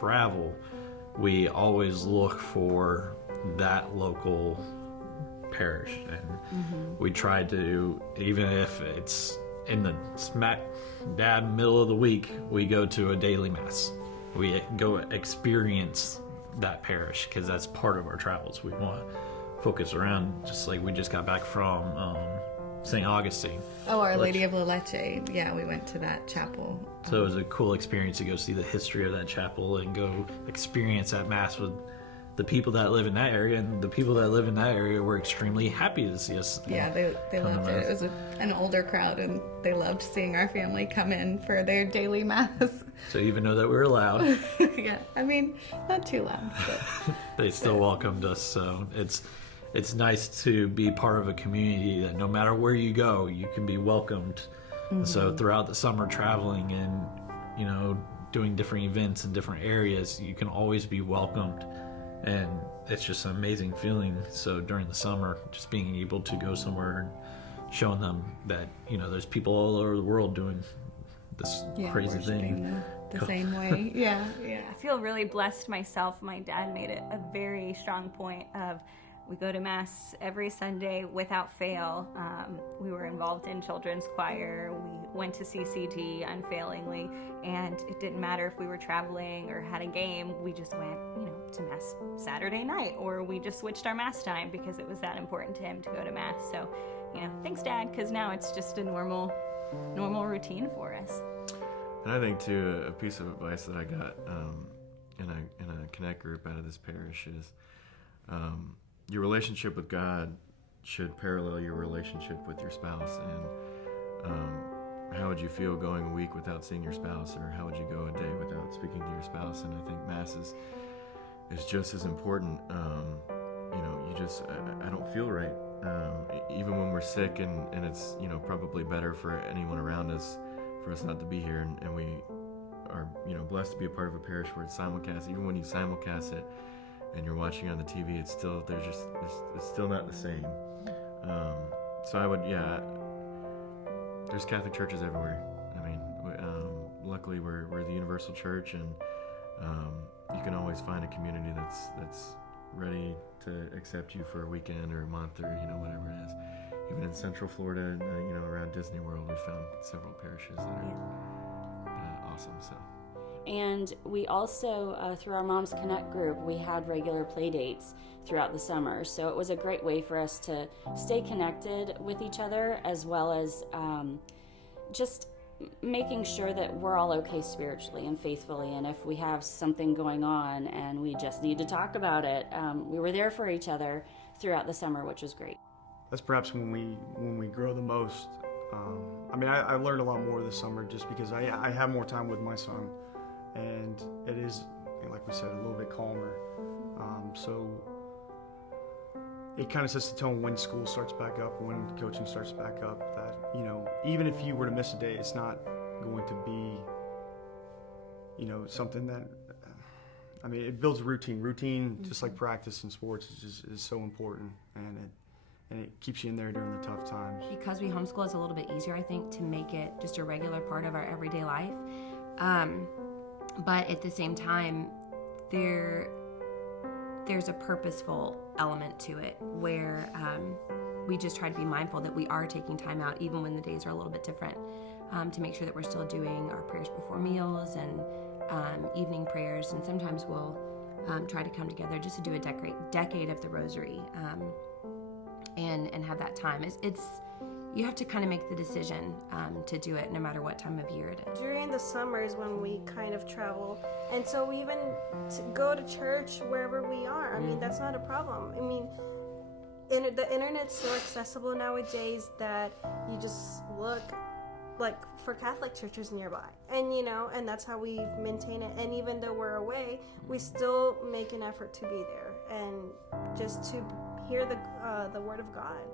travel, we always look for that local parish, and we try to, even if it's in the smack dab middle of the week, we go to a daily mass. We go experience that parish because that's part of our travels. We want to focus around, just like we just got back from St. Augustine. Oh, Our Lady of La Leche. Yeah, we went to that chapel. So it was a cool experience to go see the history of that chapel and go experience that mass with the people that live in that area, and the people that live in that area were extremely happy to see us. Yeah, they loved it. It was an older crowd, and they loved seeing our family come in for their daily mass. So even though that we were loud, yeah, I mean, not too loud, but they still welcomed us. So it's nice to be part of a community that no matter where you go, you can be welcomed. So throughout the summer, traveling and doing different events in different areas, you can always be welcomed. And it's just an amazing feeling. So during the summer, just being able to go somewhere and showing them that, there's people all over the world doing this crazy thing. The same way. Yeah. I feel really blessed myself. My dad made it a very strong point of, we go to Mass every Sunday without fail. We were involved in children's choir. We went to CCD unfailingly, and it didn't matter if we were traveling or had a game. We just went, to Mass Saturday night, or we just switched our Mass time because it was that important to him to go to Mass. So, thanks, Dad, because now it's just a normal routine for us. And I think too, a piece of advice that I got in a connect group out of this parish is, your relationship with God should parallel your relationship with your spouse. And how would you feel going a week without seeing your spouse, or how would you go a day without speaking to your spouse? And I think Mass is just as important. I don't feel right. Even when we're sick, and it's probably better for anyone around us for us not to be here, and we are blessed to be a part of a parish where it's simulcast. Even when you simulcast it and you're watching on the TV, it's still it's still not the same. So I would, there's Catholic churches everywhere. I mean, luckily we're the universal church, and you can always find a community that's ready to accept you for a weekend or a month, or whatever it is. Even in Central Florida, around Disney World, we found several parishes that are awesome. So. And we also, through our Moms Connect group, we had regular play dates throughout the summer. So it was a great way for us to stay connected with each other, as well as just making sure that we're all okay spiritually and faithfully. And if we have something going on and we just need to talk about it, we were there for each other throughout the summer, which was great. That's perhaps when we grow the most. I learned a lot more this summer just because I have more time with my son. And it is, like we said, a little bit calmer. So it kind of sets the tone when school starts back up, when coaching starts back up, that, even if you were to miss a day, it's not going to be, something that, it builds a routine. Routine, just like practice in sports, is so important. And it keeps you in there during the tough times. Because we homeschool, it's a little bit easier, I think, to make it just a regular part of our everyday life. But at the same time, there's a purposeful element to it where we just try to be mindful that we are taking time out, even when the days are a little bit different, to make sure that we're still doing our prayers before meals and evening prayers. And sometimes we'll try to come together just to do a decade of the Rosary and have that time. It's you have to kind of make the decision to do it no matter what time of year it is. During the summers when we kind of travel, and so we even go to church wherever we are. That's not a problem. The internet's so accessible nowadays that you just look like for Catholic churches nearby, and and that's how we maintain it. And even though we're away, we still make an effort to be there and just to hear the word of God.